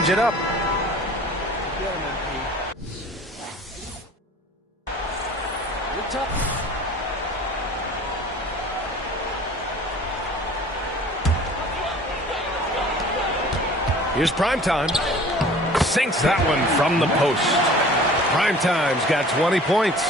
change it up. Here's Primetime. Sinks that one from the post. Primetime's got 20 points.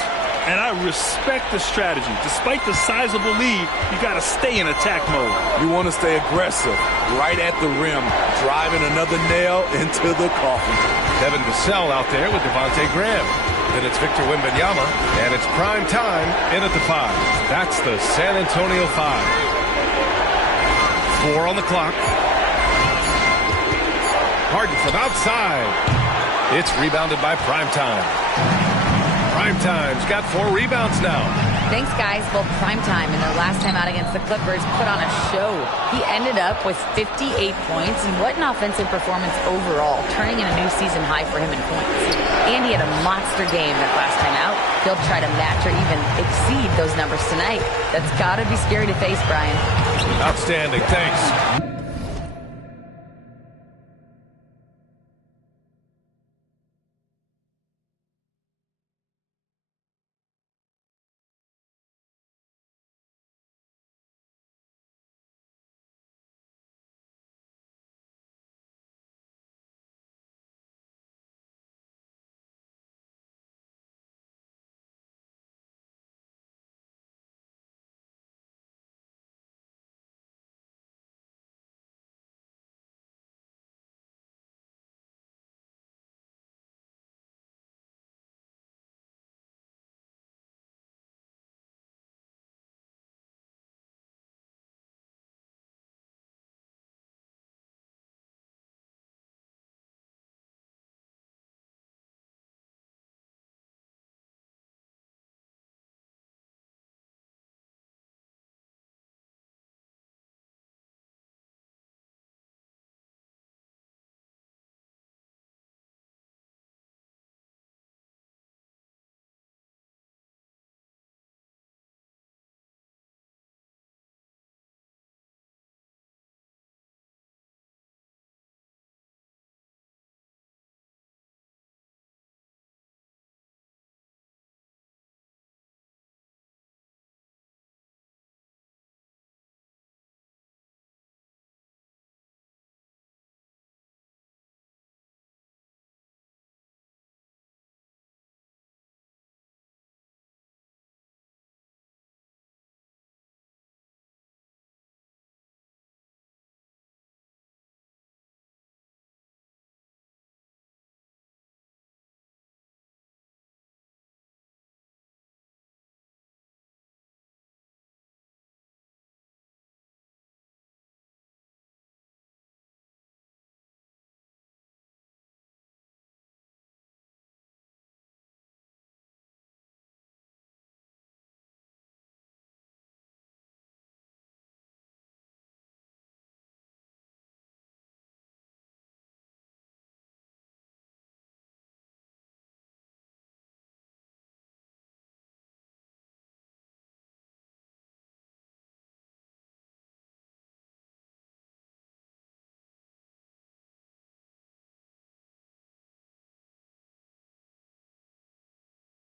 And I respect the strategy. Despite the sizable lead, you got to stay in attack mode. You want to stay aggressive, right at the rim, driving another nail into the coffin. Devin Vassell out there with Devontae Graham. Then it's Victor Wembanyama, and it's Primetime in at the 5. That's the San Antonio 5. 4 on the clock. Harden from outside. It's rebounded by Primetime. Primetime's got 4 rebounds now. Thanks, guys. Both Primetime and their last time out against the Clippers put on a show. He ended up with 58 points, and what an offensive performance overall, turning in a new season high for him in points. And he had a monster game that last time out. He'll try to match or even exceed those numbers tonight. That's got to be scary to face, Brian. Outstanding. Thanks.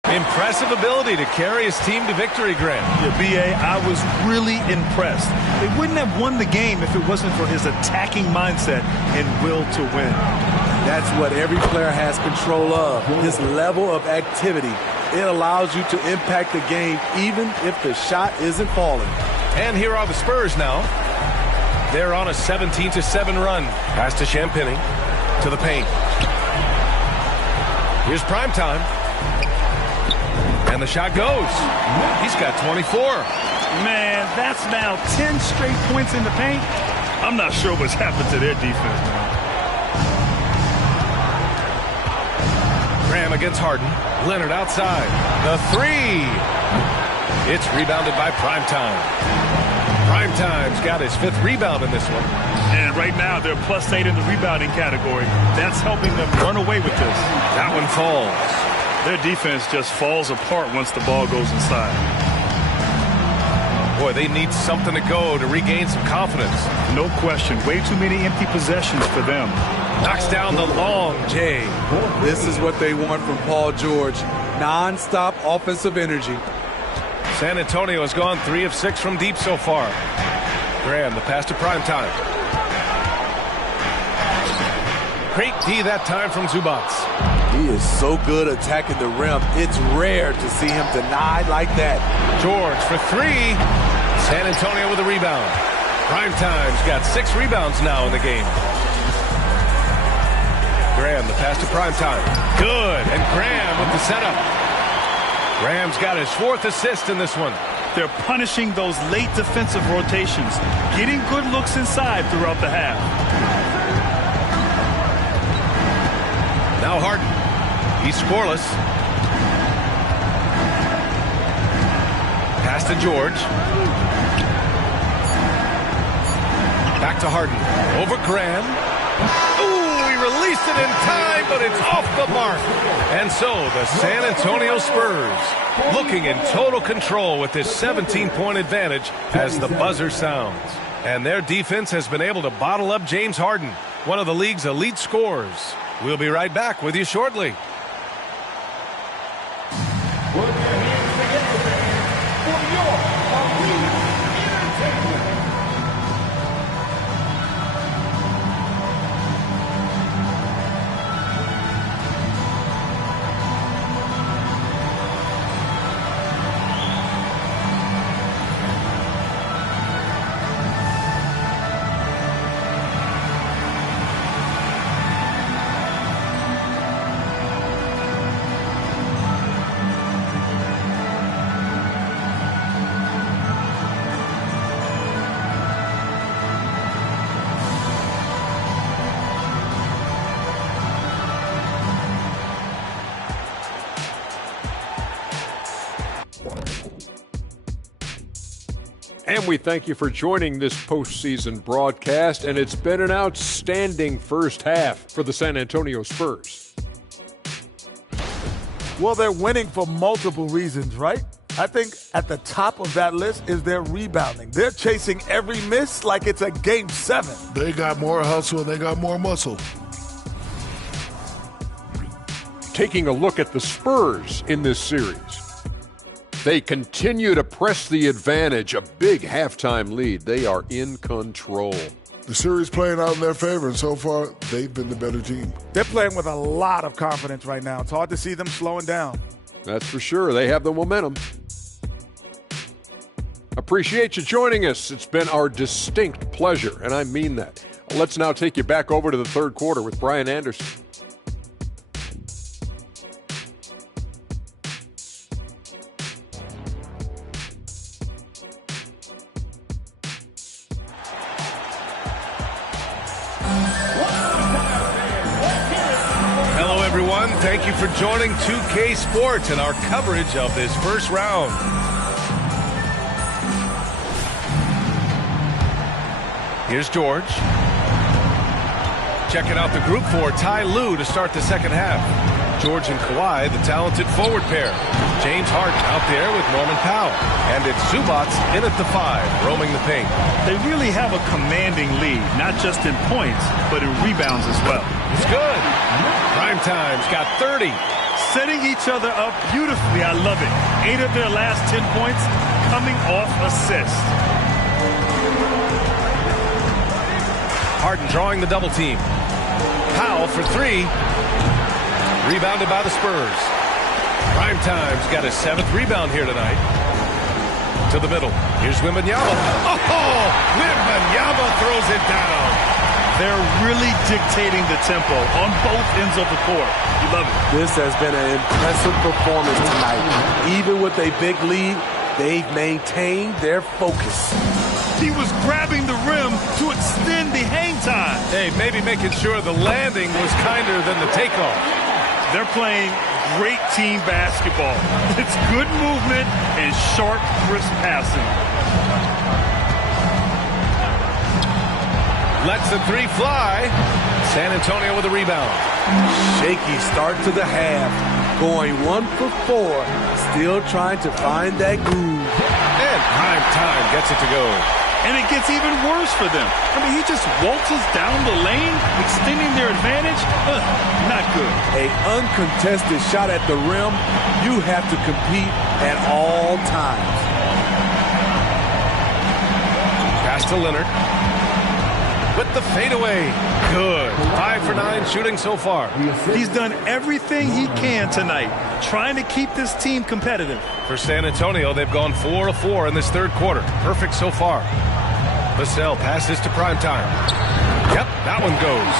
Impressive ability to carry his team to victory, Grant. Yeah, B.A., I was really impressed. They wouldn't have won the game if it wasn't for his attacking mindset and will to win. That's what every player has control of, his level of activity. It allows you to impact the game even if the shot isn't falling. And here are the Spurs now. They're on a 17-7 run. Pass to Champagnie, to the paint. Here's Primetime. And the shot goes. He's got 24. Man, that's now 10 straight points in the paint. I'm not sure what's happened to their defense, man. Graham against Harden. Leonard outside. The 3. It's rebounded by Primetime. Primetime's got his 5th rebound in this one. And right now, they're +8 in the rebounding category. That's helping them run away with this. That one falls. Their defense just falls apart once the ball goes inside. Boy, they need something to go to regain some confidence. No question. Way too many empty possessions for them. Knocks down the long J. This is what they want from Paul George. Non-stop offensive energy. San Antonio has gone 3 of 6 from deep so far. Graham, the pass to Primetime. Great D that time from Zubac. He is so good attacking the rim. It's rare to see him denied like that. George for 3. San Antonio with a rebound. Primetime's got 6 rebounds now in the game. Graham, the pass to Primetime. Good, and Graham with the setup. Graham's got his 4th assist in this one. They're punishing those late defensive rotations, getting good looks inside throughout the half. Now Harden. He's scoreless. Pass to George. Back to Harden. Over Graham. Ooh, he released it in time, but it's off the mark. And so the San Antonio Spurs looking in total control with this 17-point advantage as the buzzer sounds. And their defense has been able to bottle up James Harden, one of the league's elite scorers. We'll be right back with you shortly. And we thank you for joining this postseason broadcast, and it's been an outstanding first half for the San Antonio Spurs. Well, they're winning for multiple reasons, right? I think at the top of that list is their rebounding. They're chasing every miss like it's a Game 7. They got more hustle and they got more muscle. Taking a look at the Spurs in this series. They continue to press the advantage, a big halftime lead. They are in control. The series playing out in their favor, and so far, they've been the better team. They're playing with a lot of confidence right now. It's hard to see them slowing down. That's for sure. They have the momentum. Appreciate you joining us. It's been our distinct pleasure, and I mean that. Let's now take you back over to the third quarter with Brian Anderson. Thank you for joining 2K Sports and our coverage of this first round. Here's George. Checking out the group for Ty Lue to start the second half. George and Kawhi, the talented forward pair. James Harden out there with Norman Powell. And it's Zubac in at the 5, roaming the paint. They really have a commanding lead, not just in points, but in rebounds as well. It's good. Primetime's got 30. Setting each other up beautifully. I love it. 8 of their last 10 points coming off assists. Harden drawing the double team. Powell for 3. Rebounded by the Spurs. Primetime's got his 7th rebound here tonight. To the middle. Here's Wembanyama. Oh! Wembanyama throws it down. They're really dictating the tempo on both ends of the court. You love it. This has been an impressive performance tonight. Even with a big lead, they've maintained their focus. He was grabbing the rim to extend the hang time. Hey, maybe making sure the landing was kinder than the takeoff. They're playing great team basketball. It's good movement and sharp, crisp passing. Lets the 3 fly. San Antonio with a rebound. Shaky start to the half. Going 1 for 4. Still trying to find that groove. And Primetime gets it to go. And it gets even worse for them. I mean, he just waltzes down the lane, extending their advantage. Not good. An uncontested shot at the rim, you have to compete at all times. Pass to Leonard. With the fadeaway. Good. 5 for 9 shooting so far. He's done everything he can tonight, trying to keep this team competitive. For San Antonio, they've gone 4 of 4 in this third quarter. Perfect so far. Vassell passes to Primetime. Yep, that one goes.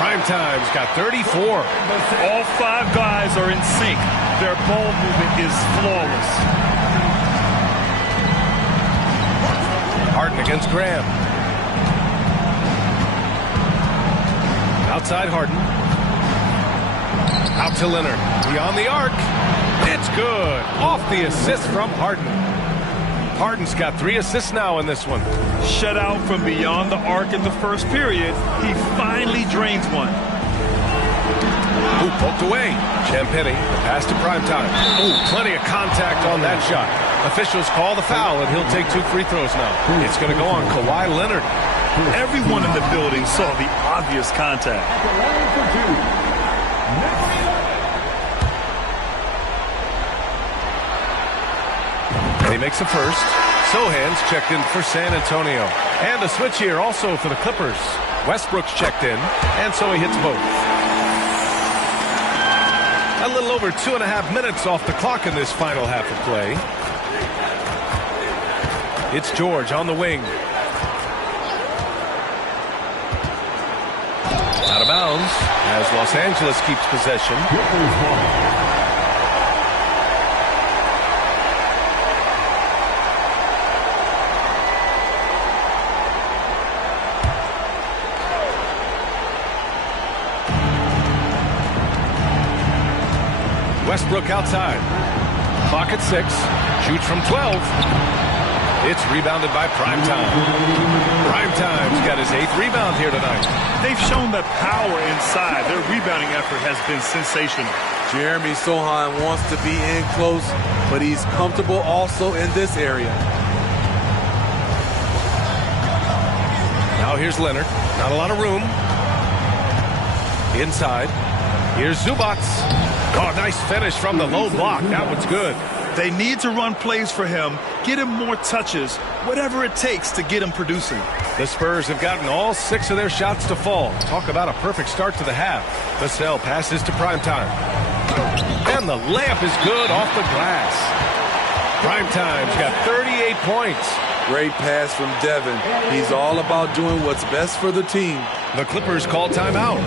Primetime's got 34. All 5 guys are in sync. Their ball movement is flawless. Harden against Graham. Outside Harden. Out to Leonard. Beyond the arc. It's good. Off the assist from Harden. Harden's got 3 assists now in this one. Shut out from beyond the arc in the first period. He finally drains one. Ooh, poked away. Champagnie, the pass to Primetime. Ooh, plenty of contact on that shot. Officials call the foul, and he'll take 2 free throws now. It's going to go on Kawhi Leonard. Everyone in the building saw the obvious contact. And he makes the first. Sohan's checked in for San Antonio. And a switch here also for the Clippers. Westbrook's checked in, and so he hits both. A little over 2.5 minutes off the clock in this final half of play. It's George on the wing. Out of bounds as Los Angeles keeps possession. Westbrook outside. Clock at 6. Shoots from 12. It's rebounded by Primetime. Primetime's got his 8th rebound here tonight. They've shown that power inside. Their rebounding effort has been sensational. Jeremy Sohan wants to be in close, but he's comfortable also in this area. Now here's Leonard. Not a lot of room. Inside. Here's Zubac. Oh, nice finish from the low block. That one's good. They need to run plays for him, get him more touches, whatever it takes to get him producing. The Spurs have gotten all 6 of their shots to fall. Talk about a perfect start to the half. Vassell passes to Primetime. And the layup is good off the glass. Primetime's got 38 points. Great pass from Devin. He's all about doing what's best for the team. The Clippers call timeout.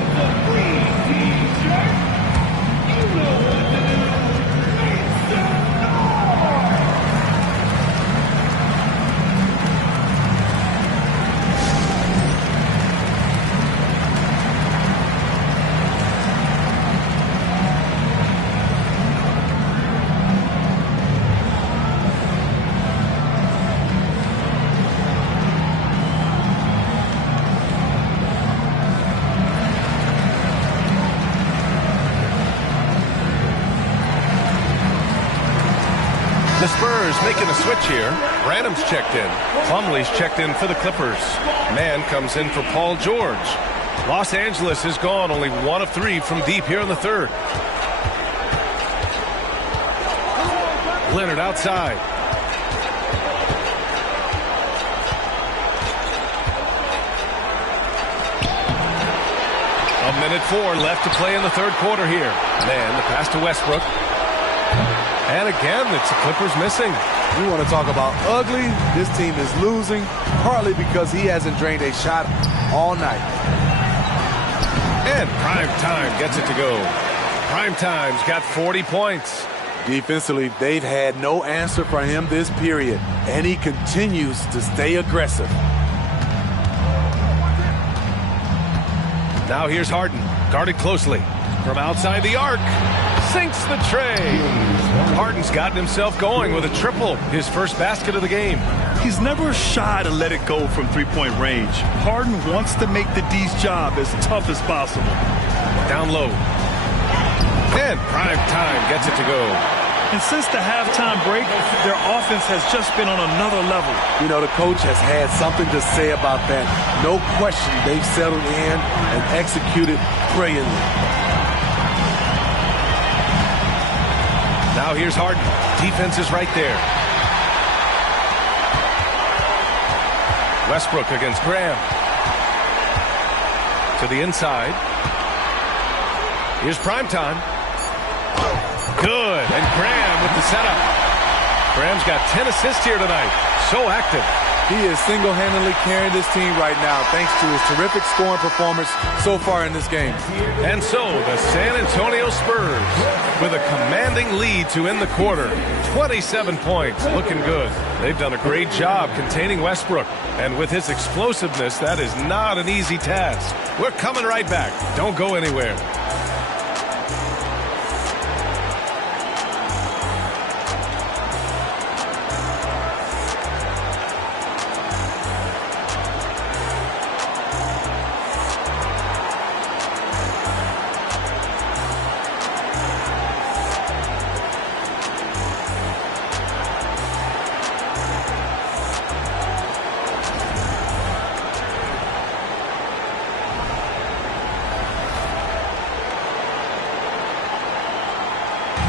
The Spurs making a switch here. Branham's checked in. Plumlee's checked in for the Clippers. Mann comes in for Paul George. Los Angeles is gone only 1 of 3 from deep here in the third. Leonard outside. A minute 4 left to play in the third quarter here. Mann, the pass to Westbrook. And again, it's the Clippers missing. You want to talk about ugly? This team is losing, partly because he hasn't drained a shot all night. And Primetime gets it to go. Primetime's got 40 points. Defensively, they've had no answer for him this period, and he continues to stay aggressive. Now here's Harden, guarded closely. From outside the arc, sinks the tray. Harden's gotten himself going with a triple, his first basket of the game. He's never shy to let it go from three-point range. Harden wants to make the D's job as tough as possible. Down low. And Primetime gets it to go. And since the halftime break, their offense has just been on another level. You know, the coach has had something to say about that. No question, they've settled in and executed brilliantly. Now here's Harden. Defense is right there. Westbrook against Graham. To the inside. Here's Primetime. Good. And Graham with the setup. Graham's got 10 assists here tonight. So active. He is single-handedly carrying this team right now thanks to his terrific scoring performance so far in this game. And so the San Antonio Spurs with a commanding lead to end the quarter. 27 points. Looking good. They've done a great job containing Westbrook. And with his explosiveness, that is not an easy task. We're coming right back. Don't go anywhere.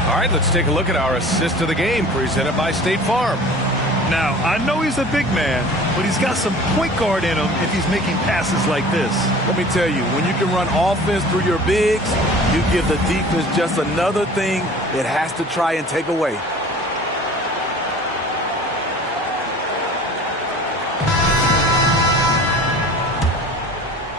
All right, let's take a look at our assist of the game presented by State Farm. Now, I know he's a big man, but he's got some point guard in him if he's making passes like this. Let me tell you, when you can run offense through your bigs, you give the defense just another thing it has to try and take away.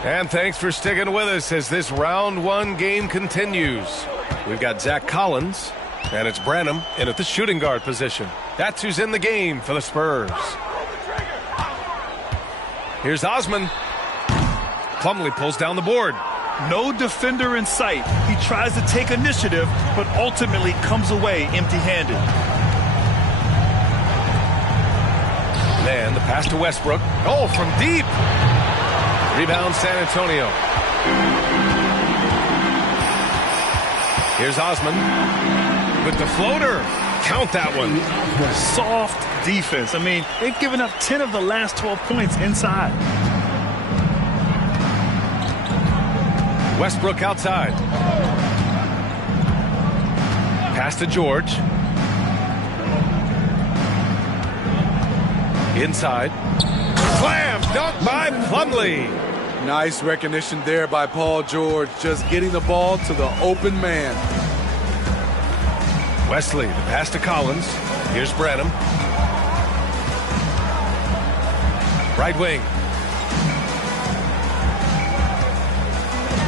And thanks for sticking with us as this round one game continues. We've got Zach Collins, and it's Branham in at the shooting guard position. That's who's in the game for the Spurs. Here's Osman. Plumlee pulls down the board. No defender in sight. He tries to take initiative, but ultimately comes away empty-handed. And the pass to Westbrook. Oh, from deep. Rebound San Antonio. Here's Osman with the floater. Count that one. Soft defense. I mean, they've given up 10 of the last 12 points inside. Westbrook outside. Pass to George. Inside. Slam! Dunk by Plumlee. Nice recognition there by Paul George, just getting the ball to the open man. Wesley, the pass to Collins. Here's Branham. Right wing.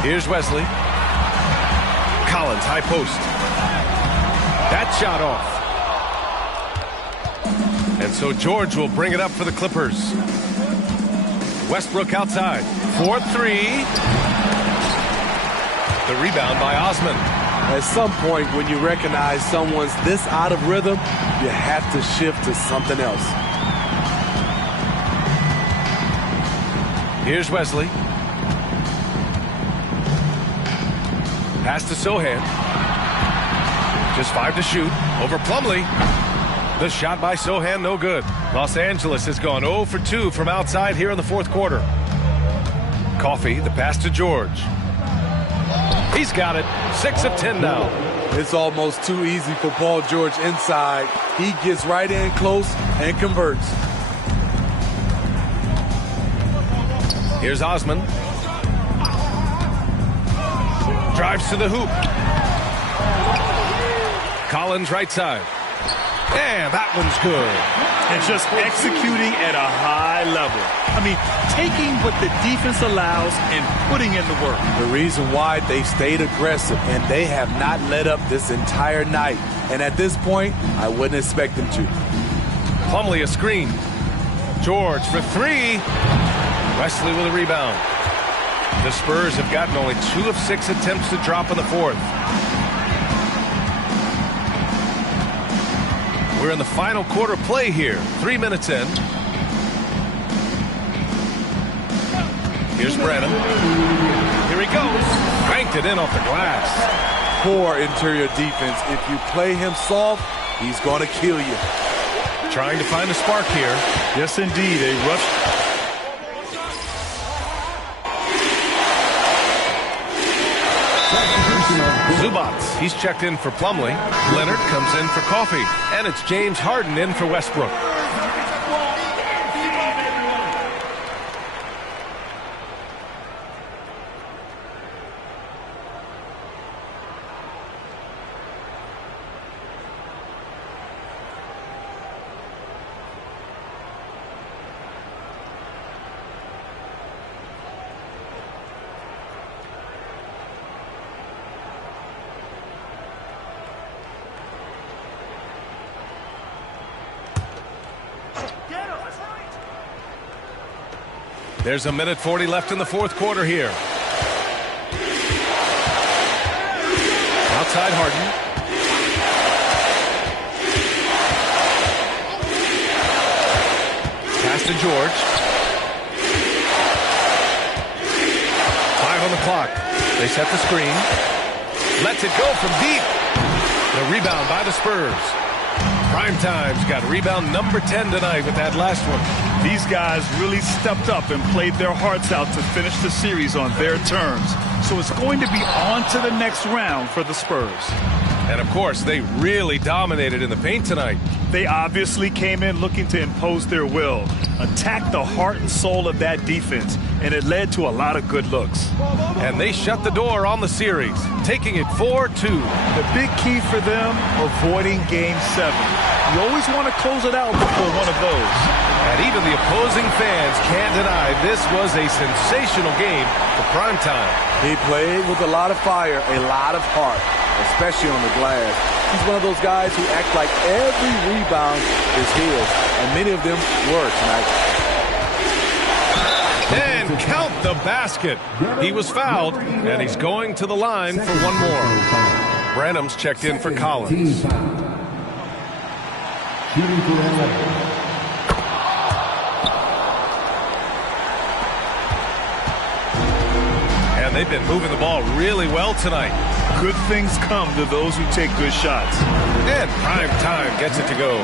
Here's Wesley. Collins, high post. That shot off. And so George will bring it up for the Clippers. Westbrook outside. 4-3. The rebound by Osman. At some point, when you recognize someone's this out of rhythm, you have to shift to something else. Here's Wesley. Pass to Sohan. Just 5 to shoot. Over Plumlee. The shot by Sohan, no good. Los Angeles has gone 0 for 2 from outside here in the fourth quarter. Coffey, the pass to George. He's got it. 6 of 10 now. It's almost too easy for Paul George inside. He gets right in close and converts. Here's Osman. Drives to the hoop. Collins right side. And that one's good. And just executing at a high level. I mean, taking what the defense allows and putting in the work. The reason why they stayed aggressive, and they have not let up this entire night. And at this point, I wouldn't expect them to. Plumlee a screen. George for 3. Wesley with a rebound. The Spurs have gotten only 2 of 6 attempts to drop in the fourth. We're in the final quarter play here. 3 minutes in. Here's Branham. Here he goes. Cranked it in off the glass. poor interior defense. If you play him soft, he's going to kill you. Trying to find a spark here. Yes, indeed. A rush. Zubats, he's checked in for Plumlee. Leonard comes in for Coffee. And it's James Harden in for Westbrook. There's 1:40 left in the fourth quarter here. Outside Harden. Pass to George. 5 on the clock. They set the screen. Lets it go from deep. The rebound by the Spurs. Primetime's got rebound number 10 tonight with that last one. These guys really stepped up and played their hearts out to finish the series on their terms. So it's going to be on to the next round for the Spurs. And, of course, they really dominated in the paint tonight. They obviously came in looking to impose their will, attack the heart and soul of that defense, and it led to a lot of good looks. And they shut the door on the series, taking it 4-2. The big key for them, avoiding Game 7. You always want to close it out before one of those. And even the opposing fans can't deny this was a sensational game for primetime. He played with a lot of fire, a lot of heart, especially on the glass. He's one of those guys who act like every rebound is his, and many of them were tonight. And count the basket. He was fouled, and he's going to the line for one more. Branham's checked in for Collins. And they've been moving the ball really well tonight. Good things come to those who take good shots. And prime time gets it to go.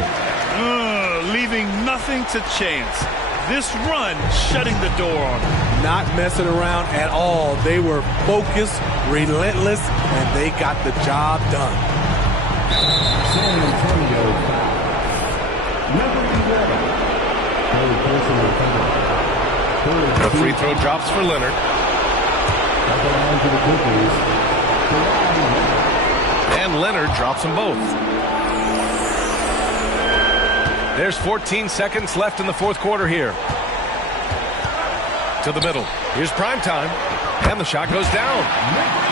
Leaving nothing to chance. This run shutting the door on them. Not messing around at all. They were focused, relentless, and they got the job done. San Antonio foul. Number 11. The free throw drops for Leonard. And Leonard drops them both. There's 14 seconds left in the fourth quarter here. To the middle. Here's Primetime. And the shot goes down.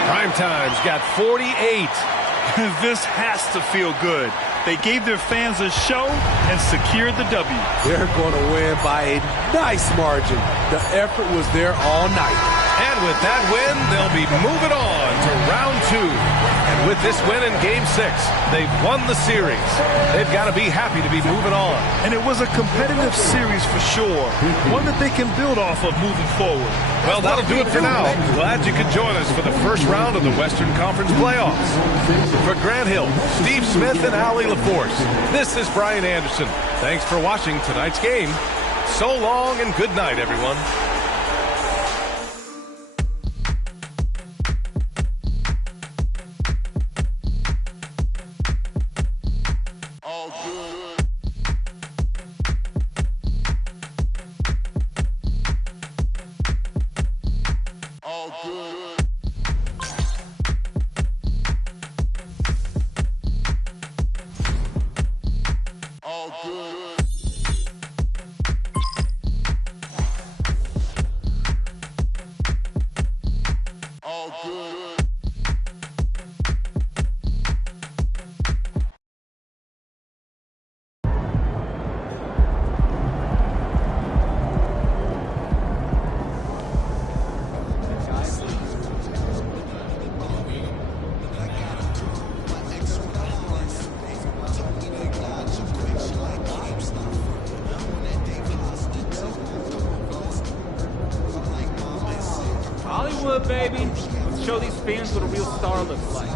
Primetime's got 48. This has to feel good. They gave their fans a show and secured the W. They're going to win by a nice margin. The effort was there all night. And with that win, they'll be moving on to round 2. And with this win in Game 6, they've won the series. They've got to be happy to be moving on. And it was a competitive series for sure. One that they can build off of moving forward. Well, that'll do it for now. Glad you could join us for the first round of the Western Conference playoffs. For Grant Hill, Steve Smith, and Allie LaForce, this is Brian Anderson. Thanks for watching tonight's game. So long and good night, everyone. Hollywood, baby. Let's show these fans what a real star looks like.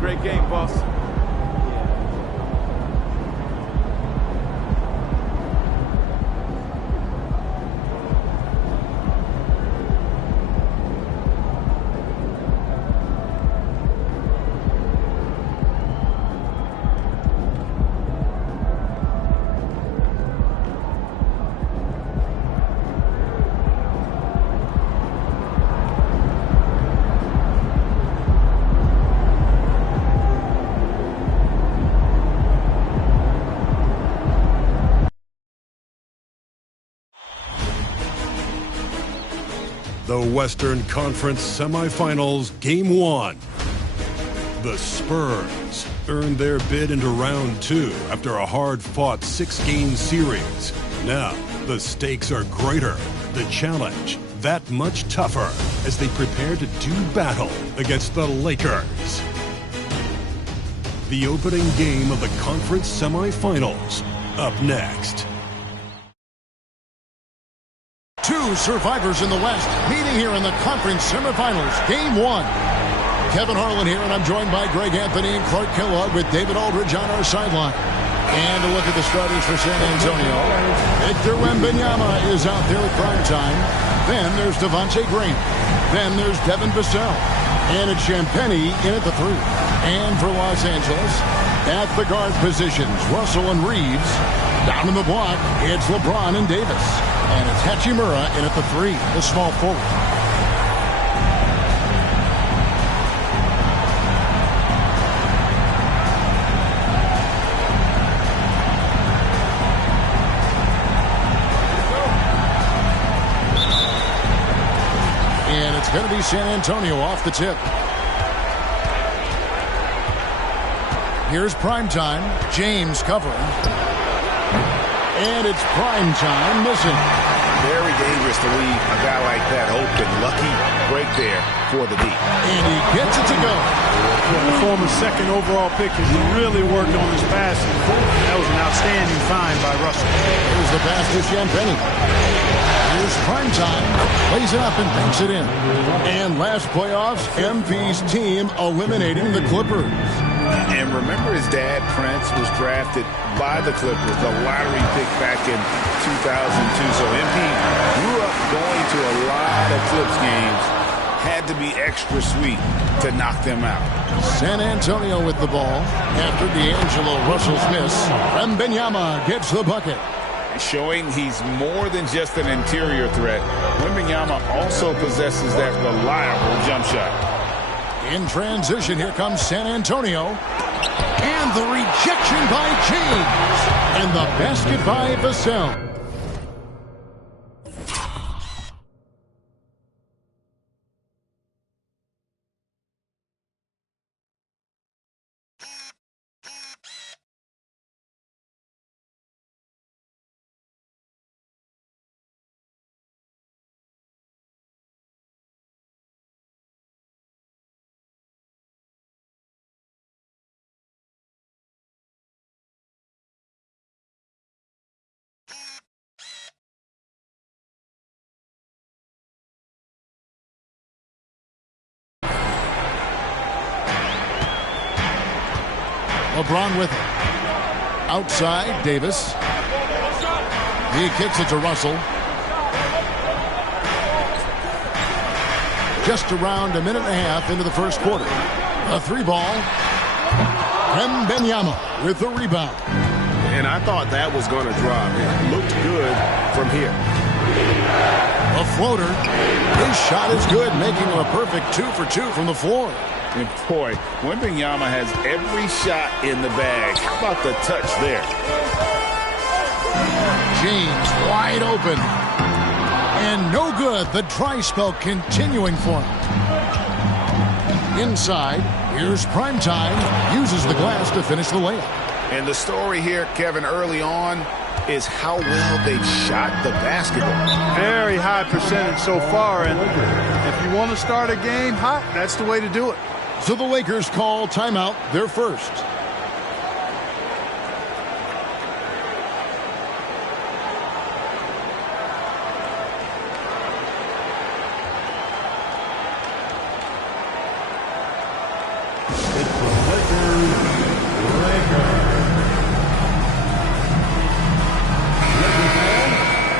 Great game, boss. The Western Conference Semifinals, Game 1. The Spurs earned their bid into round 2 after a hard-fought 6-game series. Now, the stakes are greater, the challenge that much tougher as they prepare to do battle against the Lakers. The opening game of the conference semifinals, up next. Two survivors in the West meeting here in the conference semifinals, Game 1. Kevin Harlan here, and I'm joined by Greg Anthony and Clark Kellogg with David Aldridge on our sideline. And a look at the starters for San Antonio. Victor Wembanyama is out there at prime time. Then there's Devontae Green. Then there's Devin Vassell. And it's Champagnie in at the 3. And for Los Angeles, at the guard positions, Russell and Reeves. Down in the block, it's LeBron and Davis. And it's Hachimura in at the 3, the small forward. And it's going to be San Antonio off the tip. Here's primetime. James covering. And it's primetime missing. Very dangerous to leave a guy like that open. Lucky break there for the D. And he gets it to go. The former second overall pick has really worked on his passing. That was an outstanding find by Russell. Here's the pass to Champagnie. Here's primetime. Plays it up and banks it in. And last playoffs, MP's team eliminating the Clippers. And remember, his dad, Prince, was drafted by the Clippers, the lottery pick back in 2002. So MP grew up going to a lot of Clips games. Had to be extra sweet to knock them out. San Antonio with the ball after D'Angelo Russell's miss. Wembanyama gets the bucket. Showing he's more than just an interior threat. Wembanyama also possesses that reliable jump shot. In transition, here comes San Antonio. And the rejection by James. And the basket by Vassell. LeBron with it. Outside, Davis. He kicks it to Russell. just around a minute and a half into the first quarter. A 3-ball. Wembanyama with the rebound. And I thought that was going to drop. It looked good from here. A floater. His shot is good, making him a perfect 2 for 2 from the floor. And boy, Wembanyama has every shot in the bag. How about the touch there? James wide open. And no good. The dry spell continuing for him. Inside, here's Primetime. Uses the glass to finish the layup. And the story here, Kevin, early on is how well they've shot the basketball. Very high percentage so far. And if you want to start a game hot, that's the way to do it. So the Lakers call timeout, their first.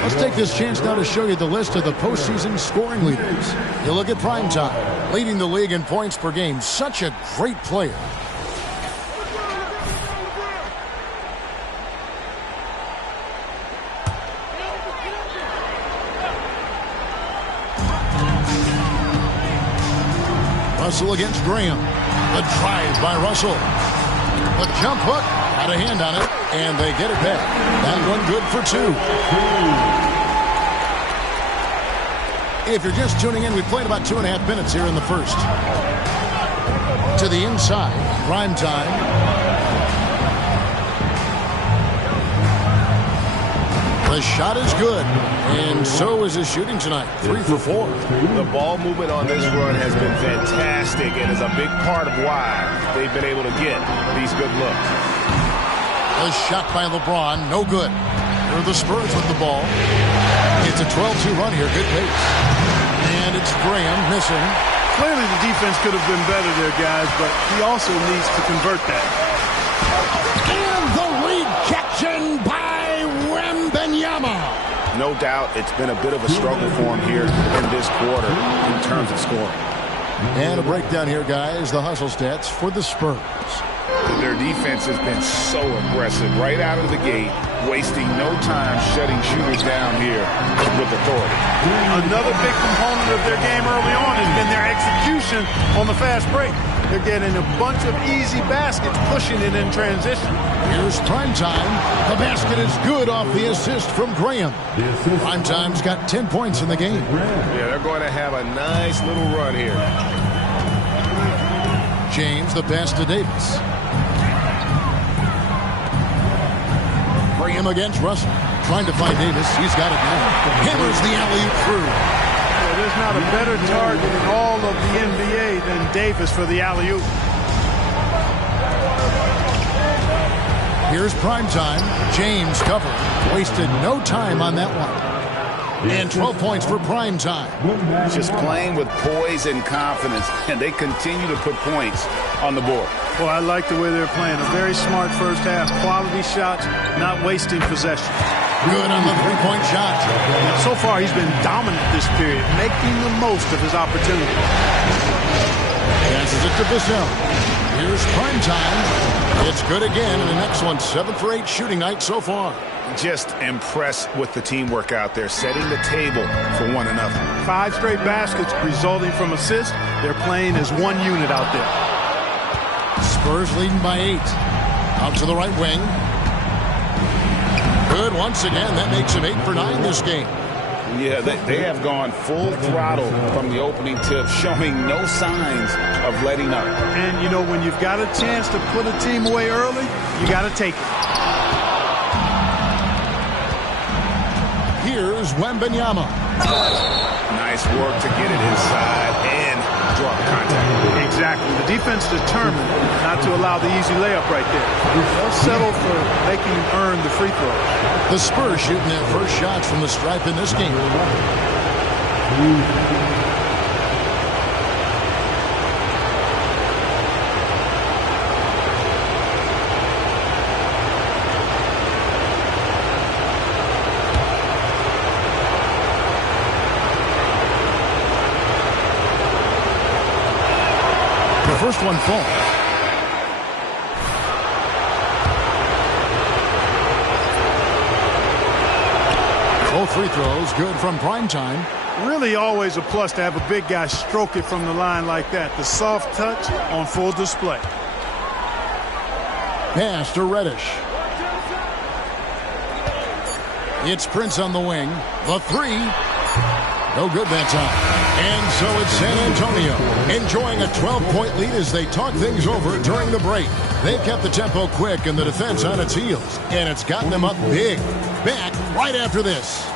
Let's take this chance now to show you the list of the postseason scoring leaders. You look at Primetime, leading the league in points per game. Such a great player. Russell against Graham. The drive by Russell. The jump hook. Got a hand on it, and they get it back. That one good for 2. If you're just tuning in, we played about 2.5 minutes here in the first. To the inside, Primetime. The shot is good, and so is his shooting tonight. 3 for 4. The ball movement on this run has been fantastic and is a big part of why they've been able to get these good looks. A shot by LeBron, no good. Here are the Spurs with the ball. It's a 12-2 run here, good pace. And it's Graham missing. Clearly the defense could have been better there, guys, but he also needs to convert that. And the rejection by Wembanyama. No doubt it's been a bit of a struggle for him here in this quarter in terms of scoring. And a breakdown here, guys, the hustle stats for the Spurs. Their defense has been so aggressive right out of the gate, wasting no time shutting shooters down here with authority. Another big component of their game early on has been their execution on the fast break. They're getting a bunch of easy baskets, pushing it in transition. Here's Primetime. The basket is good off the assist from Graham. Primetime's got 10 points in the game. Yeah, they're going to have a nice little run here. James, the pass to Davis. Graham against Russell. Trying to find Davis. He's got it now. Hammers the alley-oop through. Well, there's not a better target in all of the NBA than Davis for the alley-oop. Here's Primetime. James covered. Wasted no time on that one. And 12 points for Primetime. Just playing with poise and confidence, and they continue to put points on the board. Well, I like the way they're playing. A very smart first half. Quality shots, not wasting possession. Good on the three-point shot. Now, so far, he's been dominant this period, making the most of his opportunity. Passes it to Vassell. Here's Primetime. It's good again, and the next one, 7 for 8 shooting night so far. Just impressed with the teamwork out there, setting the table for one another. 5 straight baskets resulting from assists. They're playing as one unit out there. Spurs leading by 8. Out to the right wing. Good once again. That makes him 8 for 9 this game. Yeah, they have gone full throttle from the opening tip, showing no signs of letting up. And, you know, when you've got a chance to put a team away early, you got to take it. Here's Wembanyama. Nice work to get it inside and draw the contact. Exactly. The defense determined not to allow the easy layup right there. They'll settle for making him earn the free throw. The Spurs shooting their first shots from the stripe in this game. first one falls. Both free throws good from Primetime. Really always a plus to have a big guy stroke it from the line like that. The soft touch on full display. Pass to Reddish. It's Prince on the wing. The three. No good that time. And so it's San Antonio enjoying a 12-point lead as they talk things over during the break. They've kept the tempo quick and the defense on its heels. And it's gotten them up big. Back right after this.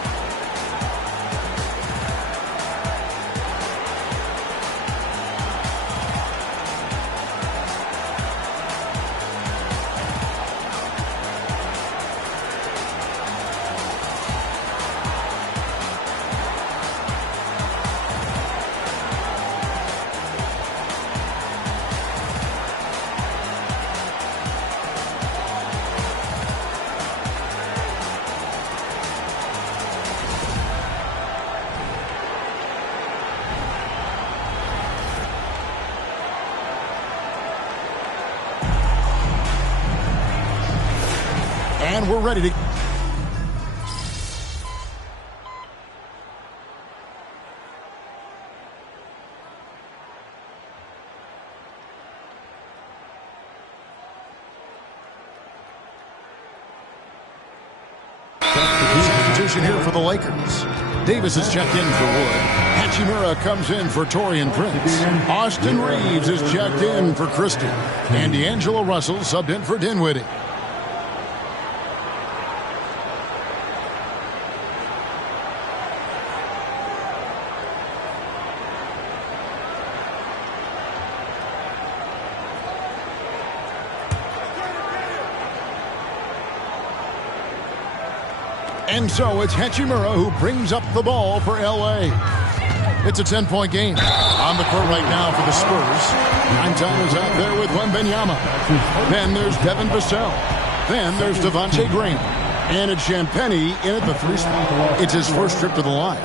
And we're ready to... Substitution here for the Lakers. Davis is checked in for Wood. Hachimura comes in for Taurean Prince. Austin Reeves is checked in for Christie. And D'Angelo Russell subbed in for Dinwiddie. And so it's Hachimura who brings up the ball for L.A. It's a 10-point game. On the court right now for the Spurs. Time is out there with Wembanyama. Then there's Devin Vassell. Then there's Devontae Graham. And it's Champagnie in at the three spot. It's his first trip to the line.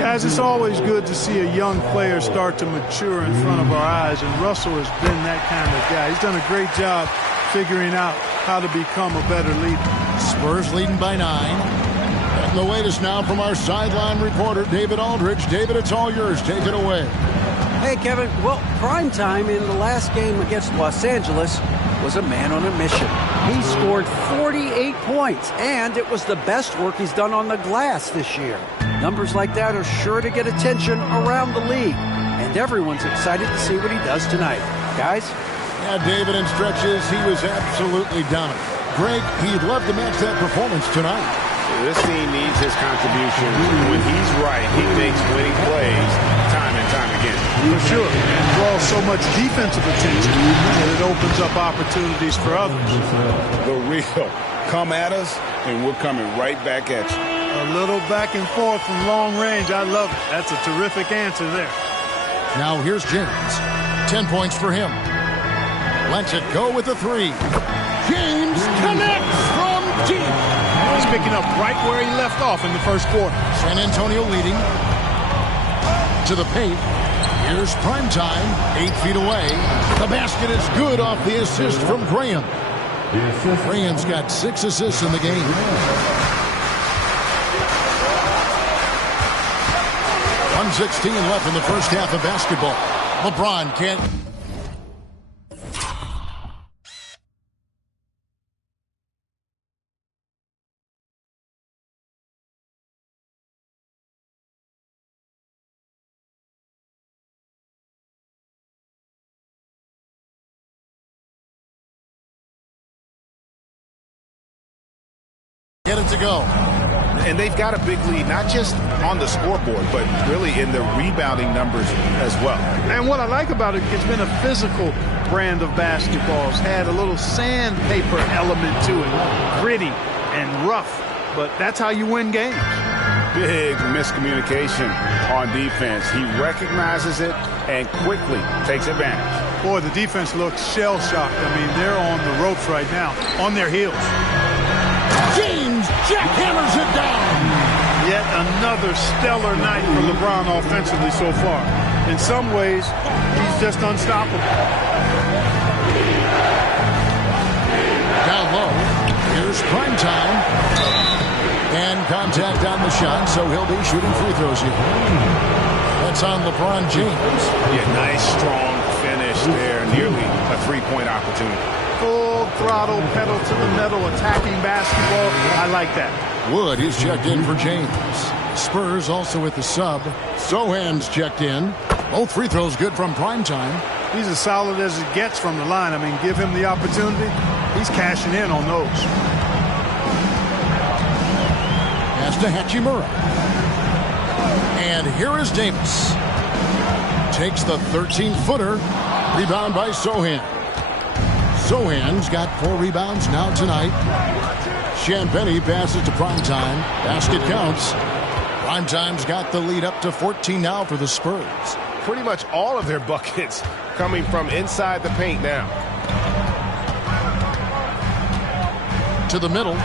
Guys, it's always good to see a young player start to mature in front of our eyes, and Russell has been that kind of guy. He's done a great job figuring out how to become a better leader. Spurs leading by 9. And the latest now from our sideline reporter, David Aldridge. David, it's all yours. Take it away. Hey, Kevin. Well, Primetime in the last game against Los Angeles was a man on a mission. He scored 48 points, and it was the best work he's done on the glass this year. Numbers like that are sure to get attention around the league, and everyone's excited to see what he does tonight. Guys? Yeah, David, in stretches, he was absolutely dominant. Greg, he'd love to match that performance tonight. This team needs his contribution. When he's right, he makes winning plays time and time again. For sure. And draws so much defensive attention that it opens up opportunities for others. The real come at us, and we're coming right back at you. A little back and forth from long range. I love it. That's a terrific answer there. Now here's James. 10 points for him. Lets it go with the three. James connects from deep. He's picking up right where he left off in the first quarter. San Antonio leading to the paint. Here's Primetime, 8 feet away. The basket is good off the assist from Graham. Graham's got 6 assists in the game. .116 left in the first half of basketball. LeBron can't... get it to go. And they've got a big lead, not just on the scoreboard, but really in the rebounding numbers as well. And what I like about it, it's been a physical brand of basketball. It's had a little sandpaper element to it, gritty and rough, but that's how you win games. Big miscommunication on defense. He recognizes it and quickly takes advantage. Boy, the defense looks shell-shocked. I mean, they're on the ropes right now, on their heels. James jackhammers it down. Yet another stellar night for LeBron offensively so far. In some ways, he's just unstoppable. Down low. Here's Primetime. And contact on the shot, so he'll be shooting free throws here. That's on LeBron James. Yeah, nice, strong finish there. Nearly a three-point opportunity. Full throttle, pedal to the metal, attacking basketball. I like that. Wood is checked in for James. Spurs also with the sub. Sohan's checked in. Both free throws good from Primetime. He's as solid as it gets from the line. I mean, give him the opportunity. He's cashing in on those. Pass to Hachimura. And here is Davis. Takes the 13-footer. Rebound by Sohan. Sohan's got 4 rebounds now tonight. Champagnie passes to Primetime. Basket counts. Primetime's got the lead up to 14 now for the Spurs. Pretty much all of their buckets coming from inside the paint now. To the middle.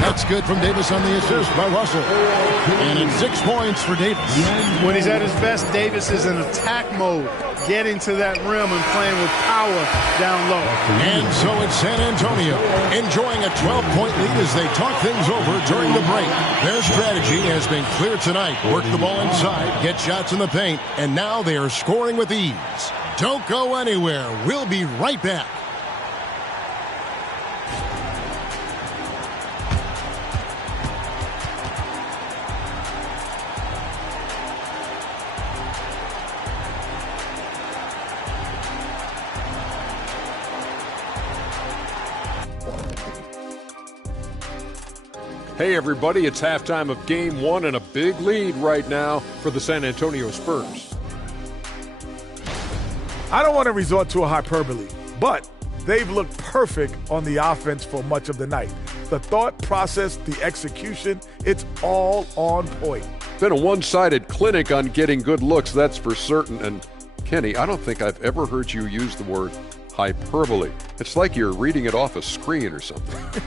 That's good from Davis on the assist by Russell. And it's 6 points for Davis. When he's at his best, Davis is in attack mode, getting to that rim and playing with power down low. And so it's San Antonio enjoying a 12-point lead as they talk things over during the break. Their strategy has been clear tonight. Work the ball inside, get shots in the paint, and now they are scoring with ease. Don't go anywhere. We'll be right back. Hey everybody, it's halftime of Game 1 and a big lead right now for the San Antonio Spurs. I don't want to resort to a hyperbole, but they've looked perfect on the offense for much of the night. The thought process, the execution, it's all on point. Been a one-sided clinic on getting good looks, that's for certain. And Kenny, I don't think I've ever heard you use the word hyperbole. It's like you're reading it off a screen or something.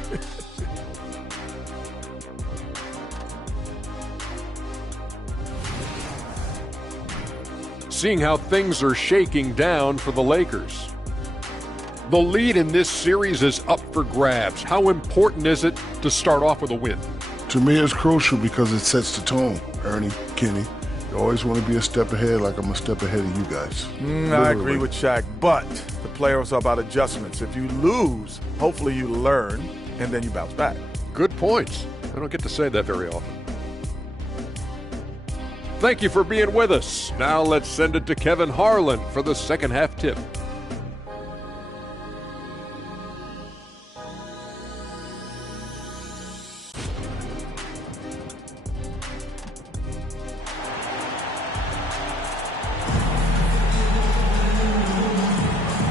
Seeing how things are shaking down for the Lakers. The lead in this series is up for grabs. How important is it to start off with a win? To me, it's crucial because it sets the tone, Ernie, Kenny. You always want to be a step ahead, like I'm a step ahead of you guys. I agree with Shaq, but the playoffs are about adjustments. If you lose, hopefully you learn, and then you bounce back. Good points. I don't get to say that very often. Thank you for being with us. Now let's send it to Kevin Harlan for the second half tip.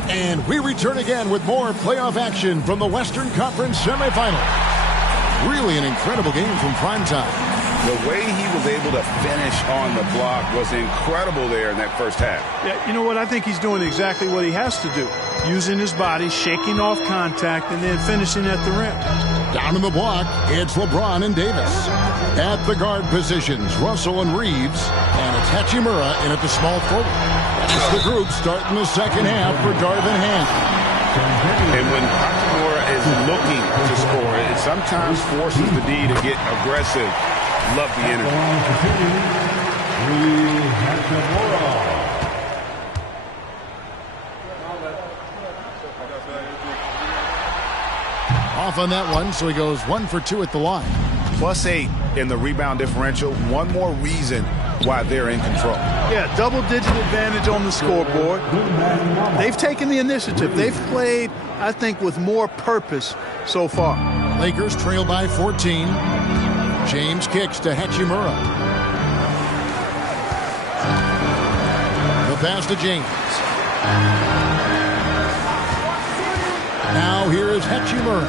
And we return again with more playoff action from the Western Conference semifinal. Really an incredible game from Primetime. The way he was able to finish on the block was incredible there in that first half. Yeah, you know what? I think he's doing exactly what he has to do. Using his body, shaking off contact, and then finishing at the rim. Down in the block, it's LeBron and Davis. At the guard positions, Russell and Reeves. And it's Hachimura in at the small forward. That's the group starting the second half for Darvin Ham. And when Hachimura is looking to score, it sometimes forces the D to get aggressive. Love the energy. Off on that one, so he goes 1 for 2 at the line. +8 in the rebound differential. One more reason why they're in control. Yeah, double-digit advantage on the scoreboard. They've taken the initiative. They've played, I think, with more purpose so far. Lakers trail by 14. James kicks to Hachimura. The pass to James. Now here is Hachimura.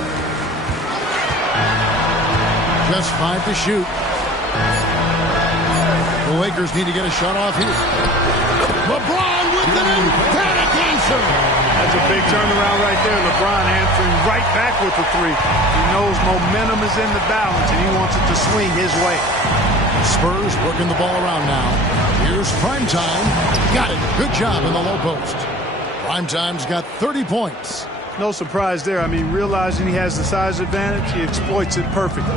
Just 5 to shoot. The Lakers need to get a shot off here. LeBron with an emphatic answer. That's a big turnaround right there. LeBron answering right back with the three. He knows momentum is in the balance, and he wants it to swing his way. Spurs working the ball around now. Here's Primetime. Got it. Good job in the low post. Primetime's got 30 points. No surprise there. I mean, realizing he has the size advantage, he exploits it perfectly.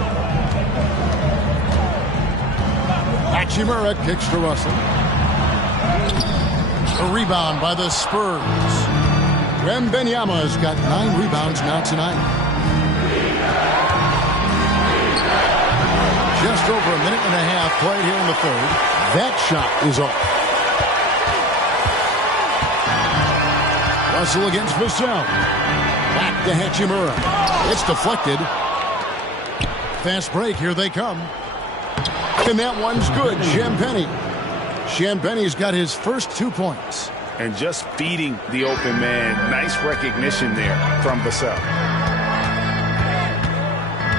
Hachimura kicks to Russell. A rebound by the Spurs. Wembanyama's got 9 rebounds now tonight. Just over a minute and a half played here in the third. That shot is off. Russell against Vassell. Back to Hachimura. It's deflected. Fast break. Here they come. And that one's good. Champagne's got his first 2 points. And just feeding the open man. Nice recognition there from Vassell.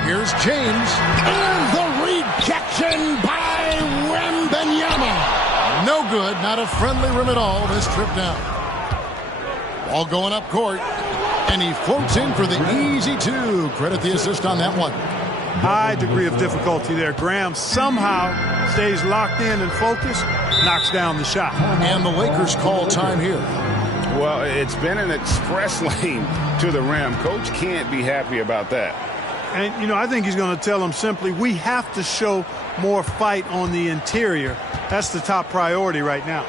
Here's James. And the rejection by Wembanyama. No good. Not a friendly rim at all this trip down. Ball going up court. And he floats in for the easy 2. Credit the assist on that one. High degree of difficulty there. Graham somehow stays locked in and focused, knocks down the shot. And the Lakers call time here. Well, it's been an express lane to the rim. Coach can't be happy about that. And, you know, I think he's going to tell them simply, we have to show more fight on the interior. That's the top priority right now.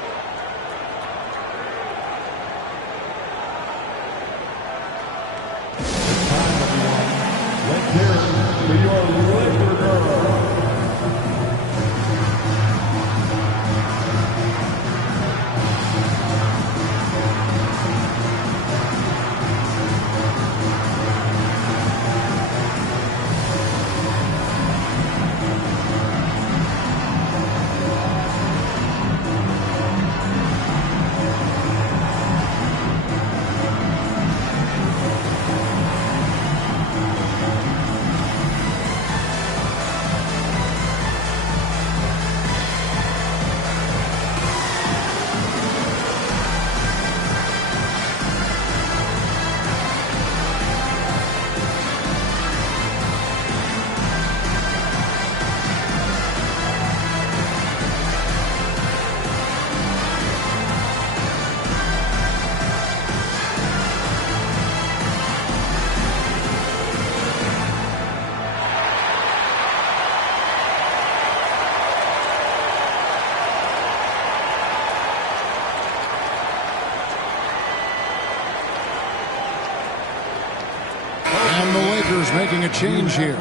Making a change here.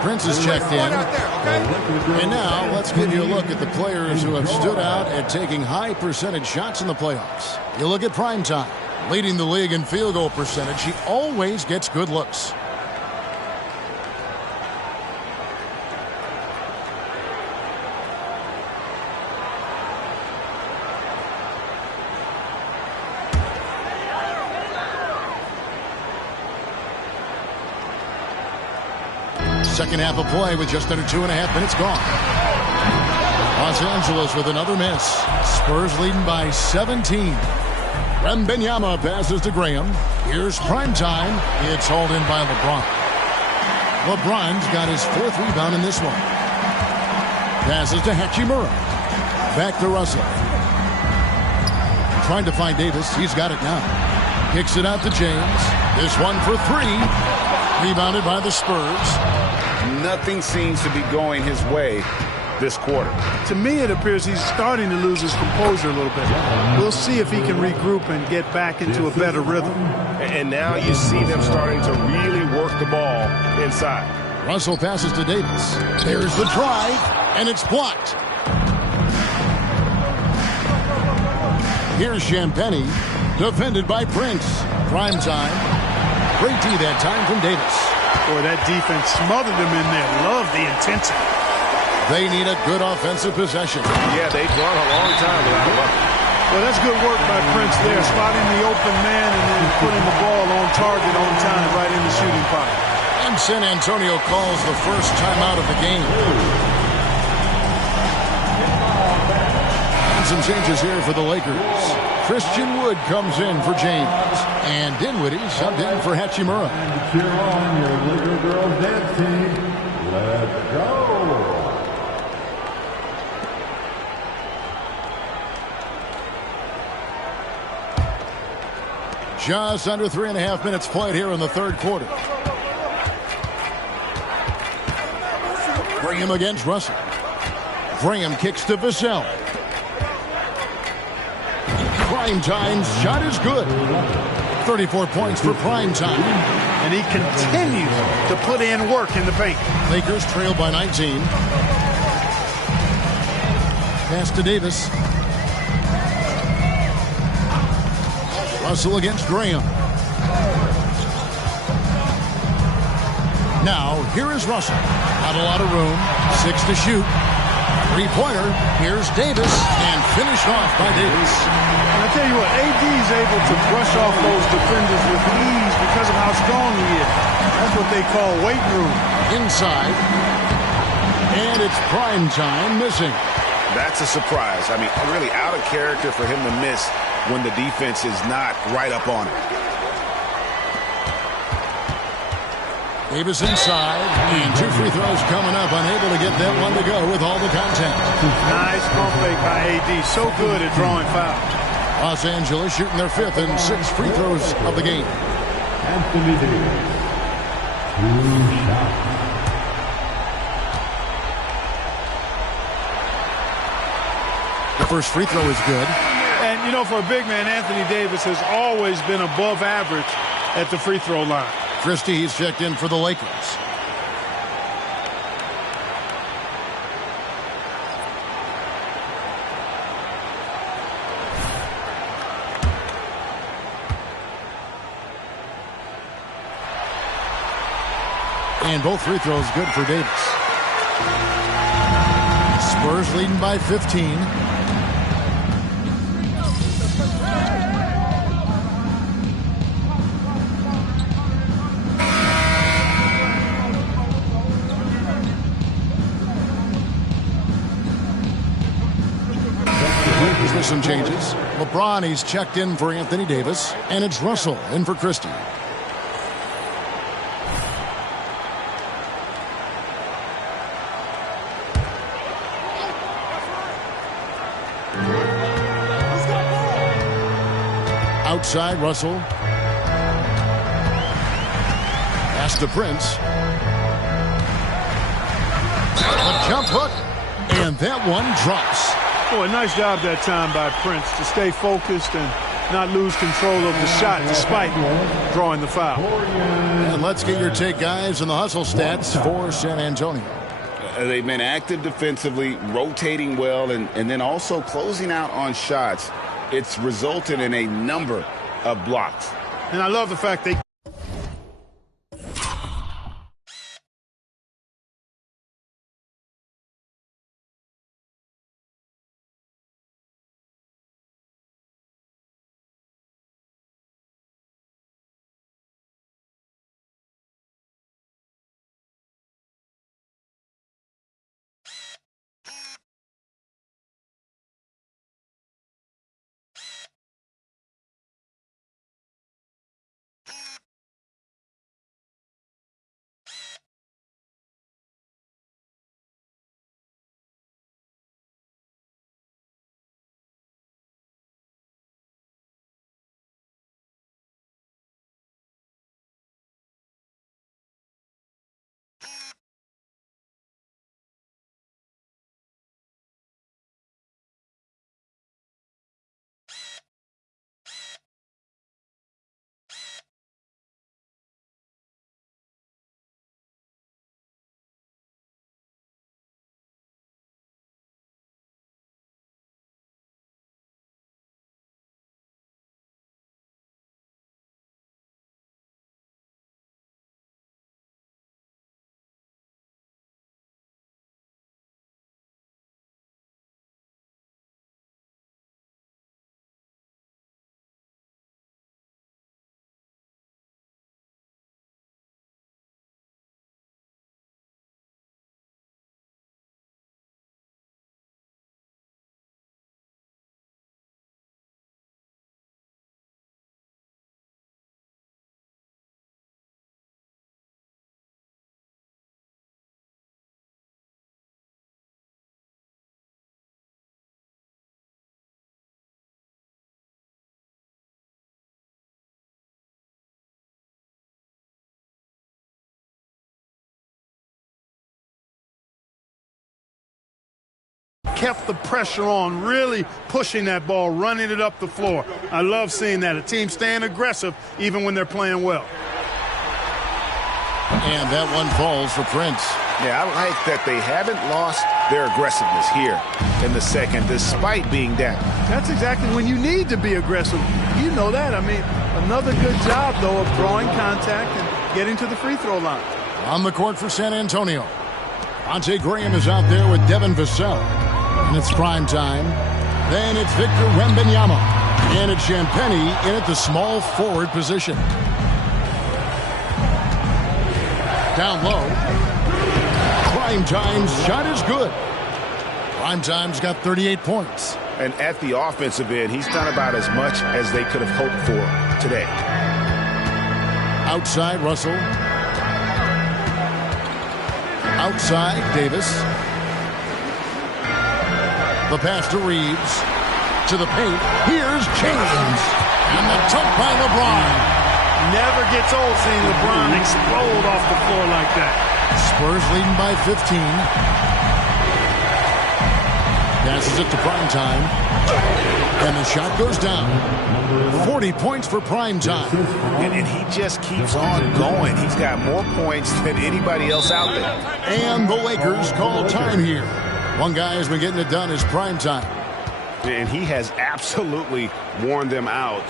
Prince is checked in. And now let's give you a look at the players who have stood out at taking high percentage shots in the playoffs. You look at Primetime, leading the league in field goal percentage. He always gets good looks. Second half of play with just under 2.5 minutes gone. Los Angeles with another miss. Spurs leading by 17. Wembanyama passes to Graham. Here's Primetime. It's hauled in by LeBron. LeBron's got his 4th rebound in this one. Passes to Hachimura. Back to Russell. Trying to find Davis. He's got it now. Kicks it out to James. This one for 3. Rebounded by the Spurs. Nothing seems to be going his way this quarter. To me, it appears he's starting to lose his composure a little bit. We'll see if he can regroup and get back into a better rhythm. And now you see them starting to really work the ball inside. Russell passes to Davis. There's the drive, and it's blocked. Here's Champagnie, defended by Prince. Primetime. Great D that time from Davis. Boy, that defense smothered him in there. Love the intensity. They need a good offensive possession. Yeah, they've gone a long time without a bucket. Well, that's good work by Prince there, spotting the open man and then putting the ball on target on time right in the shooting pocket. And San Antonio calls the first timeout of the game. And some changes here for the Lakers. Christian Wood comes in for James. And Dinwiddie subbed in for Hachimura. And cheer on your Laker girls dance team. Let's go. Just under 3.5 minutes played here in the third quarter. Graham against Russell. Graham kicks to Vassell. Primetime's shot is good. 34 points for Primetime. And he continues to put in work in the paint. Lakers trail by 19. Pass to Davis. Russell against Graham. Now, here is Russell. Not a lot of room. 6 to shoot. Three-pointer. Here's Davis. And finished off by Davis. And I tell you what, AD is able to brush off those defenders with ease because of how strong he is. That's what they call weight room. Inside. And it's Primetime missing. That's a surprise. I mean, really out of character for him to miss when the defense is not right up on him. Davis inside, and 2 free throws coming up, unable to get that one to go with all the contact. Nice pump fake by AD, so good at drawing fouls. Los Angeles shooting their 5th and 6th free throws of the game. Anthony Davis. 2 shots. The first free throw is good. And, you know, for a big man, Anthony Davis has always been above average at the free throw line. Christie, he's checked in for the Lakers. And both free throws good for Davis. Spurs leading by 15. With some changes. LeBron, he's checked in for Anthony Davis, and it's Russell in for Christie. Outside, Russell. Pass to Prince. A jump hook, and that one drops. Boy, nice job that time by Prince to stay focused and not lose control of the shot despite drawing the foul. And let's get your take, guys, on the hustle stats for San Antonio. They've been active defensively, rotating well, and then also closing out on shots. It's resulted in a number of blocks. And I love the fact they kept the pressure on, really pushing that ball, running it up the floor. I love seeing that. A team staying aggressive even when they're playing well. And that one falls for Prince. Yeah, I like that they haven't lost their aggressiveness here in the second, despite being down. That's exactly when you need to be aggressive. You know that. I mean, another good job, though, of drawing contact and getting to the free throw line. On the court for San Antonio, Devontae Graham is out there with Devin Vassell. And it's prime time. Then it's Victor Wembanyama. And it's Champagnie in at the small forward position. Down low. Primetime's shot is good. Primetime's got 38 points. And at the offensive end, he's done about as much as they could have hoped for today. Outside, Russell. Outside, Davis. The pass to Reeves. To the paint. Here's James. And the dunk by LeBron. Never gets old seeing LeBron explode off the floor like that. Spurs leading by 15. Passes it to Primetime. And the shot goes down. 40 points for Primetime. And he just keeps on going. He's got more points than anybody else out there. And the Lakers call time here. One guy has been getting it done is Primetime. And he has absolutely worn them out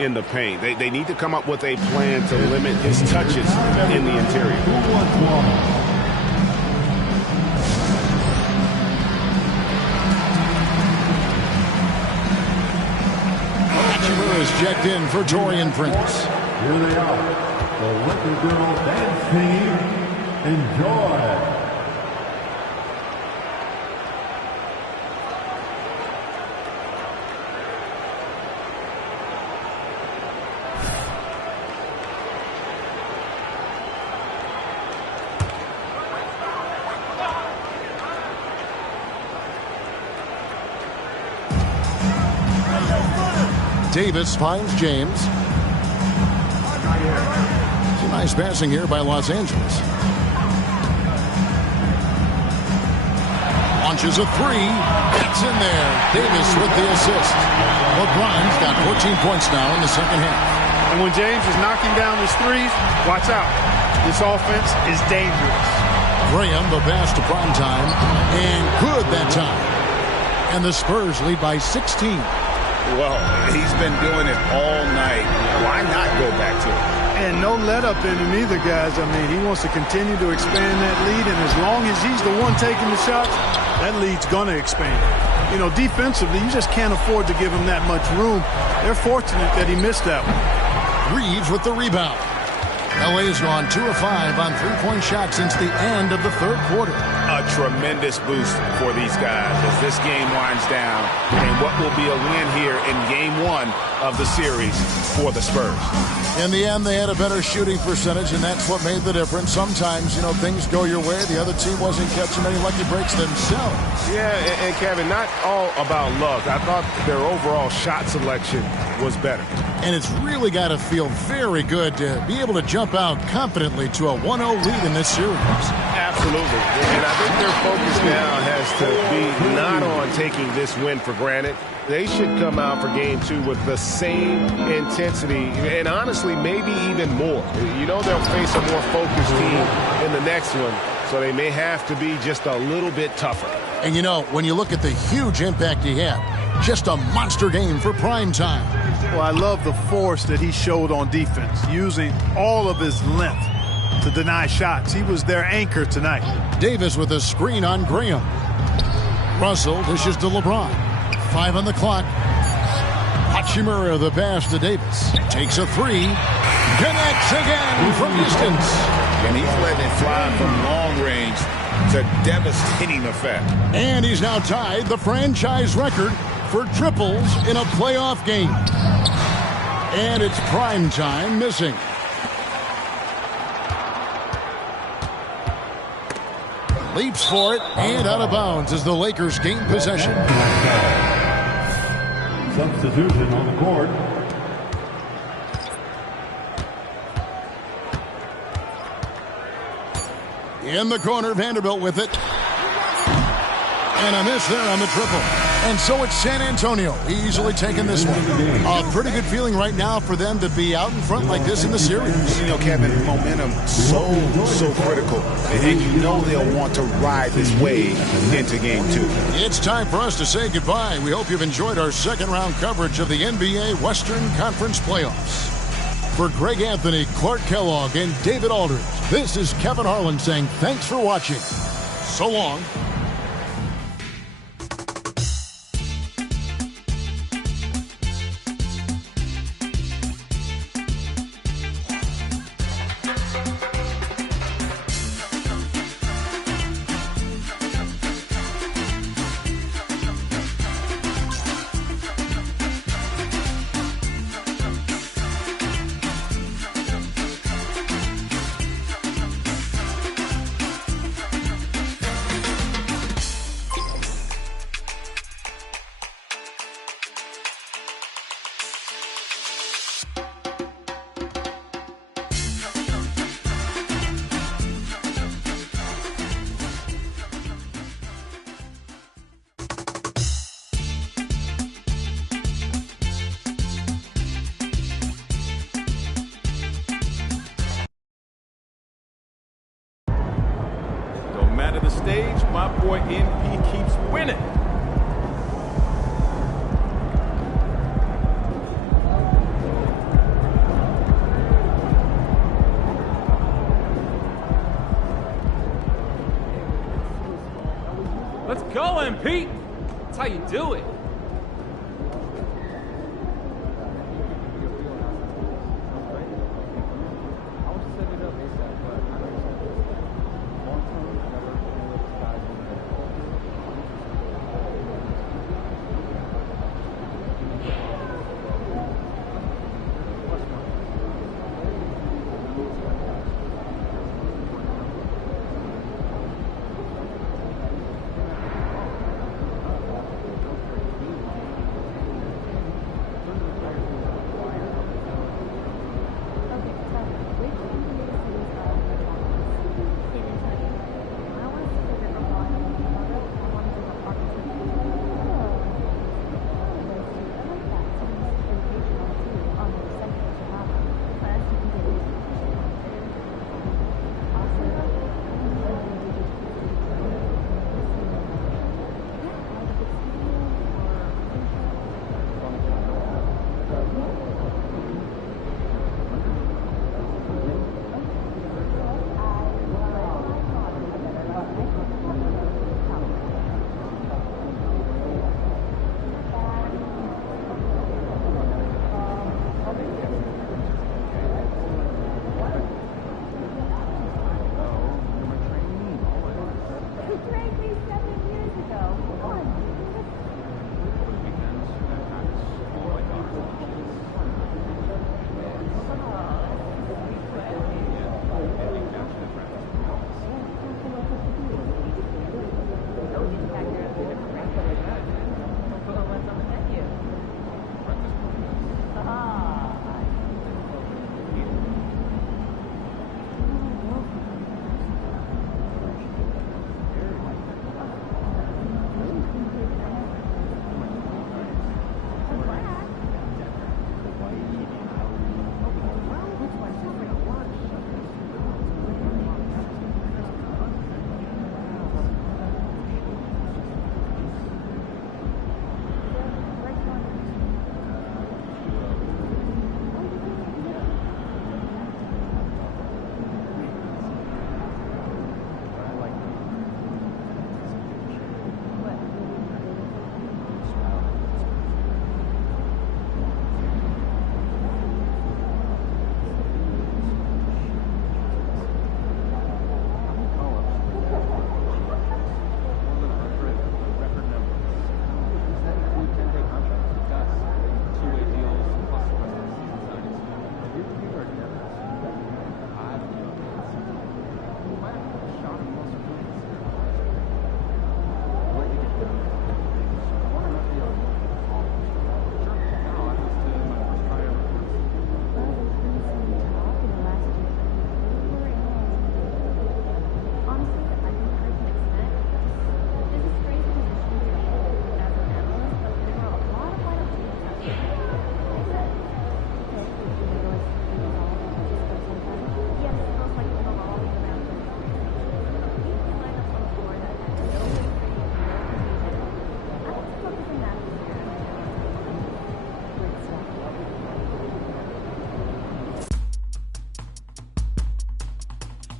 in the paint. They need to come up with a plan to limit his touches in the interior. Hachimura is checked in for Taurean Prince. Here they are, the Laker Girl Dance Team. Enjoy. Davis finds James. Some nice passing here by Los Angeles. Launches a three. It's in there. Davis with the assist. LeBron's got 14 points now in the second half. And when James is knocking down his threes, watch out. This offense is dangerous. Graham, the pass to Primetime. And good that time. And the Spurs lead by 16. Well, he's been doing it all night. Why not go back to it? And no let up in him either, guys. I mean, he wants to continue to expand that lead, and as long as he's the one taking the shots, that lead's going to expand. You know, defensively, you just can't afford to give him that much room. They're fortunate that he missed that one. Reeves with the rebound. LA's gone 2 of 5 on three-point shots since the end of the third quarter. A tremendous boost for these guys as this game winds down and what will be a win here in game 1 of the series for the Spurs. In the end, they had a better shooting percentage, and that's what made the difference. Sometimes, you know, things go your way. The other team wasn't catching any lucky breaks themselves. Yeah, and Kevin, not all about luck. I thought their overall shot selection was better. And it's really got to feel very good to be able to jump out confidently to a 1-0 lead in this series. Absolutely. And I think their focus now has to be not on taking this win for granted. They should come out for game 2 with the same intensity and honestly maybe even more. You know they'll face a more focused team in the next one, so they may have to be just a little bit tougher. And you know, when you look at the huge impact he had, just a monster game for Primetime. Well, I love the force that he showed on defense, using all of his length to deny shots. He was their anchor tonight. Davis with a screen on Graham. Russell dishes to LeBron. 5 on the clock. Hachimura the pass to Davis. Takes a three. Connects again from distance. And he's letting it fly from long range to devastating effect. And he's now tied the franchise record for triples in a playoff game. And it's Primetime missing. Leaps for it and out of bounds as the Lakers gain possession. Substitution on the court. In the corner, Vanderbilt with it. And a miss there on the triple. And so it's San Antonio easily taking this one. A pretty good feeling right now for them to be out in front like this in the series. You know, Kevin, momentum so critical. And you know they'll want to ride this wave into game 2. It's time for us to say goodbye. We hope you've enjoyed our second round coverage of the NBA Western Conference Playoffs. For Greg Anthony, Clark Kellogg, and David Aldridge, this is Kevin Harlan saying thanks for watching. So long. The stage, my boy NP keeps winning. Let's go, MP. That's how you do it.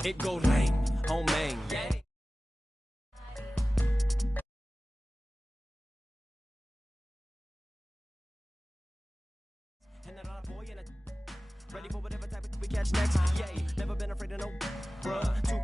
It go lame, on main. Ready for whatever type of we catch next. Yay, never been afraid of no bruh.